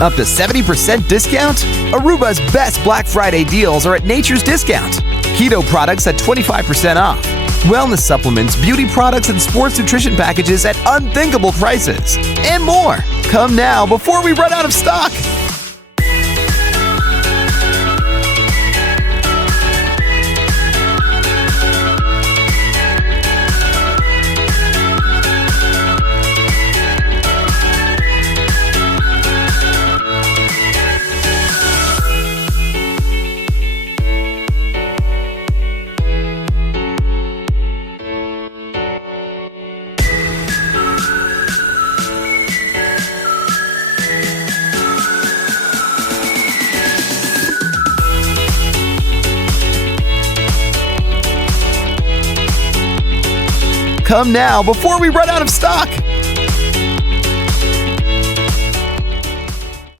Up to 70% discount? Aruba's best Black Friday deals are at Nature's Discount. Keto products at 25% off. Wellness supplements, beauty products, and sports nutrition packages at unthinkable prices. And more. Come now before we run out of stock. Come now before we run out of stock.